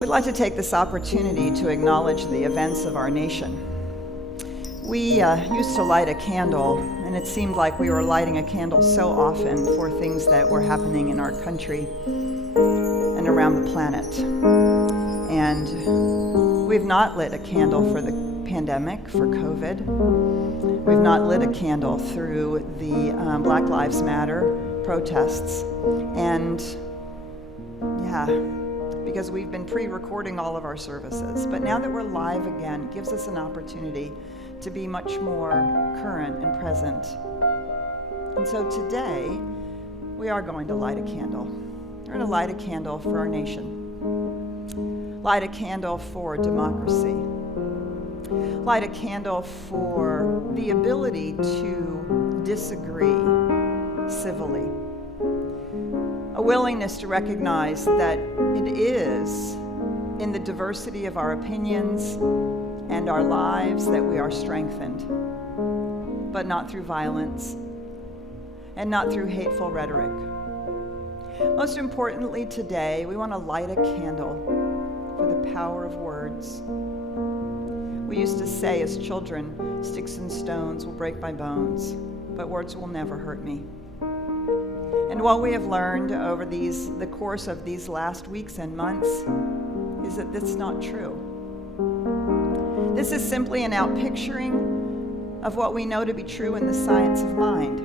We'd like to take this opportunity to acknowledge the events of our nation. We used to light a candle, and it seemed like we were lighting a candle so often for things that were happening in our country and around the planet. And we've not lit a candle for the pandemic, for COVID. We've not lit a candle through the Black Lives Matter protests. And because we've been pre-recording all of our services. But now that we're live again, it gives us an opportunity to be much more current and present. And so today, we are going to light a candle. We're going to light a candle for our nation. Light a candle for democracy. Light a candle for the ability to disagree civilly. A willingness to recognize that it is in the diversity of our opinions and our lives that we are strengthened, but not through violence and not through hateful rhetoric. Most importantly today, we want to light a candle for the power of words. We used to say as children, sticks and stones will break my bones, but words will never hurt me. And what we have learned over the course of these last weeks and months is that that's not true. This is simply an outpicturing of what we know to be true in the science of mind.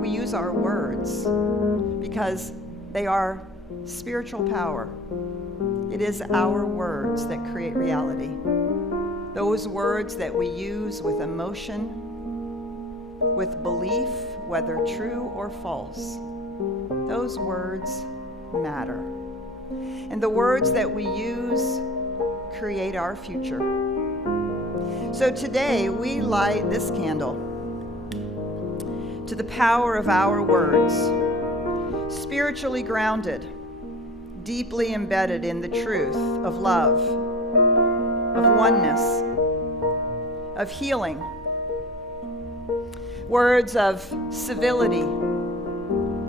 We use our words because they are spiritual power. It is our words that create reality. Those words that we use with emotion, with belief, whether true or false, those words matter. And the words that we use create our future. So today we light this candle to the power of our words, spiritually grounded, deeply embedded in the truth of love, of oneness, of healing, words of civility,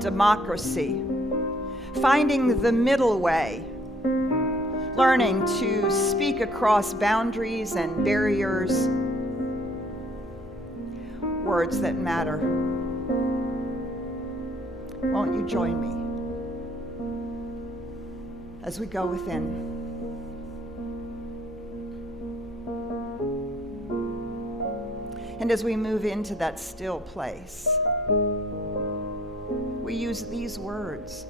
democracy, finding the middle way, learning to speak across boundaries and barriers, words that matter. Won't you join me as we go within? And as we move into that still place, we use these words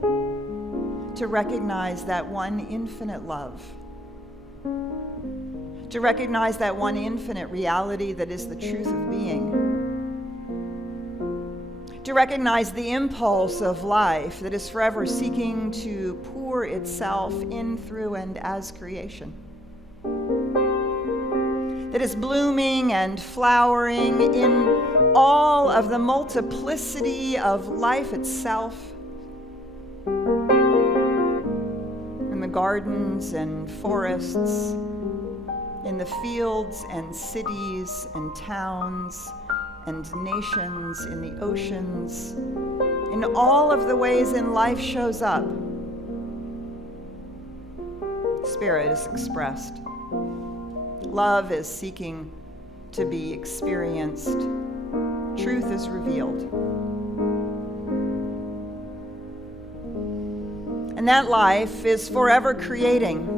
to recognize that one infinite love, to recognize that one infinite reality that is the truth of being, to recognize the impulse of life that is forever seeking to pour itself in, through, and as creation, that is blooming and flowering in all of the multiplicity of life itself, in the gardens and forests, in the fields and cities and towns and nations, in the oceans, in all of the ways in life shows up. Spirit is expressed. Love is seeking to be experienced. Truth is revealed. And that life is forever creating.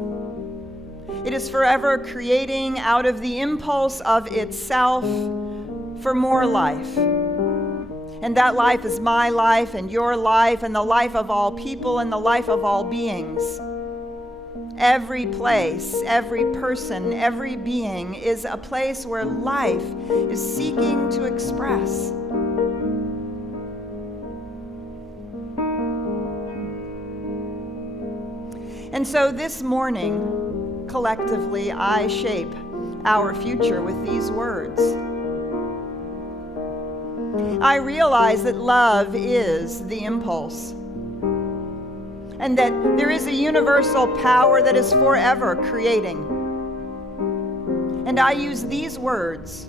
It is forever creating out of the impulse of itself for more life. And that life is my life and your life and the life of all people and the life of all beings. Every place, every person, every being is a place where life is seeking to express. And so this morning, collectively, I shape our future with these words. I realize that love is the impulse, and that there is a universal power that is forever creating. And I use these words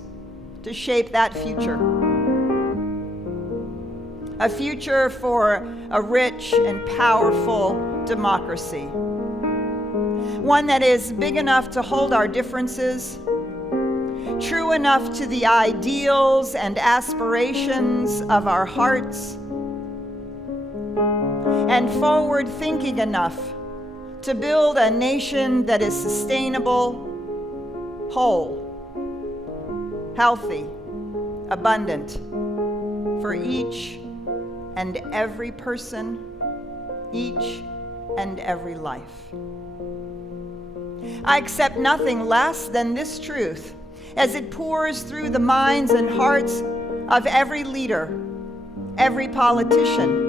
to shape that future. A future for a rich and powerful democracy. one that is big enough to hold our differences, true enough to the ideals and aspirations of our hearts, and forward-thinking enough to build a nation that is sustainable, whole, healthy, abundant for each and every person, each and every life. I accept nothing less than this truth as it pours through the minds and hearts of every leader, every politician.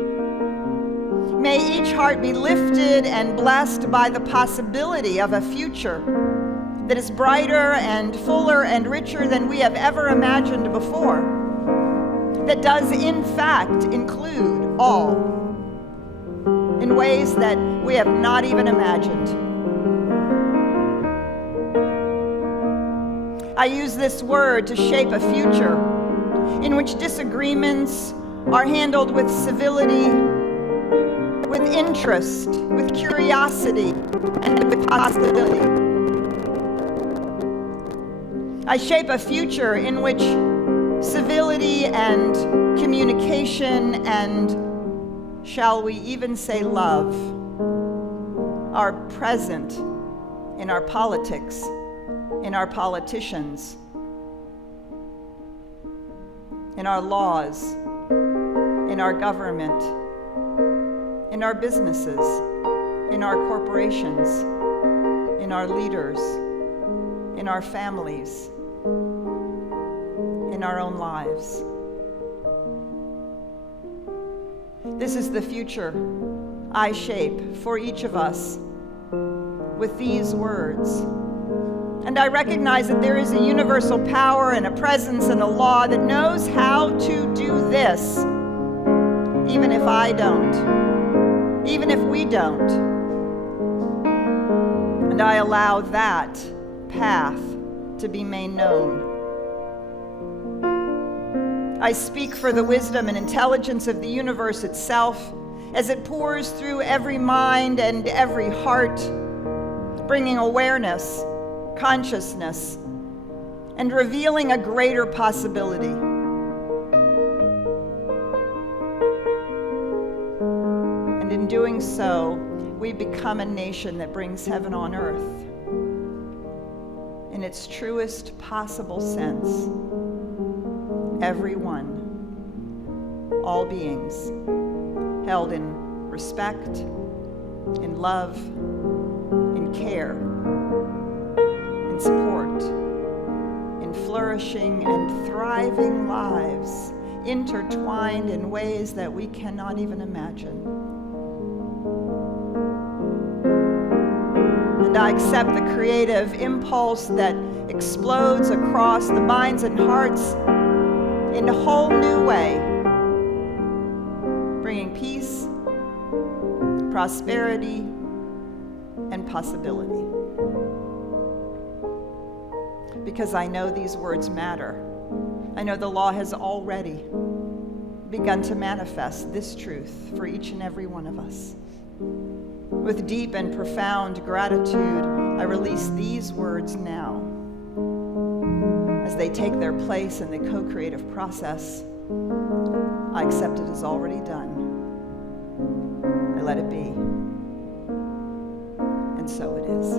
May each heart be lifted and blessed by the possibility of a future that is brighter and fuller and richer than we have ever imagined before, that does in fact include all in ways that we have not even imagined. I use this word to shape a future in which disagreements are handled with civility, with interest, with curiosity, and with possibility. I shape a future in which civility and communication and, shall we even say, love are present in our politics, in our politicians, in our laws, in our government, in our businesses, in our corporations, in our leaders, in our families, in our own lives. This is the future I shape for each of us with these words. And I recognize that there is a universal power and a presence and a law that knows how to do this, even if I don't, even if we don't. And I allow that path to be made known. I speak for the wisdom and intelligence of the universe itself as it pours through every mind and every heart, bringing awareness, consciousness, and revealing a greater possibility. And in doing so, we become a nation that brings heaven on earth in its truest possible sense. Everyone, all beings, held in respect, in love, in care, in support, in flourishing and thriving lives, intertwined in ways that we cannot even imagine. And I accept the creative impulse that explodes across the minds and hearts in a whole new way, bringing peace, prosperity, and possibility. Because I know these words matter. I know the law has already begun to manifest this truth for each and every one of us. With deep and profound gratitude, I release these words now. As they take their place in the co-creative process, I accept it as already done. I let it be. And so it is.